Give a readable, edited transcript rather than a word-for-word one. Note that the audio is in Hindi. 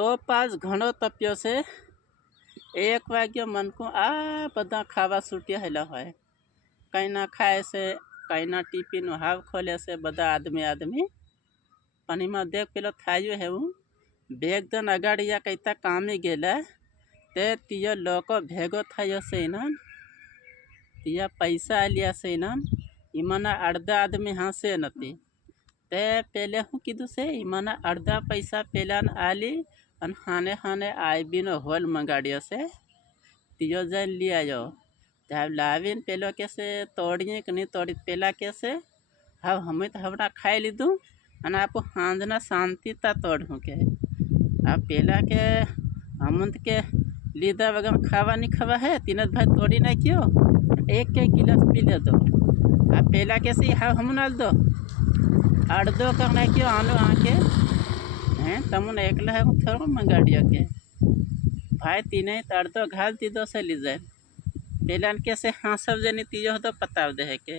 तो 5 घणो तप्यो से 1 वाग्यो मन को आ बधा खावा छूट्या हेला होय। कहीं ना खाए से कहीं ना टिफिन हाव खोले से बधा आदमी पण एमां देख पेलो थायो हेवुं बेगदन अगाडिया कईता कामे गेला ते तियो लोको भेगो थयो से इनान तिया पैसा आलिया से इनान इमाना अर्धा आदमी हासे नती ते पहले हूँ कीधु से इमाना अर्धा पैसा पेलान आली अन हाने हाने आईबीनो होल मंगाड़ियो से तियो जन लिया जो तब लाविन पेलो कैसे तोड़िए कि नहीं तोड़ी पेला कैसे हाँ हमें तो हवड़ा खाए लीधु अन आपको हांजना शांति ता तोड़ू के अब पेला के हमंत के लीदा वगम खावा नहीं खावा है तीनत भाई तोड़ी नहीं क्यों एक गिलास पी ले दो अब पेला कैसे हाँ हम नाल दो अर्धो करना क्यों आलो आके हैं तमुन एकला है थोड़ा मंगाड़ियो के भाई तीने अर्धो घाल दी दो से लीजे पेलान कैसे हाँ सब जनी तीजो तो पता दे है के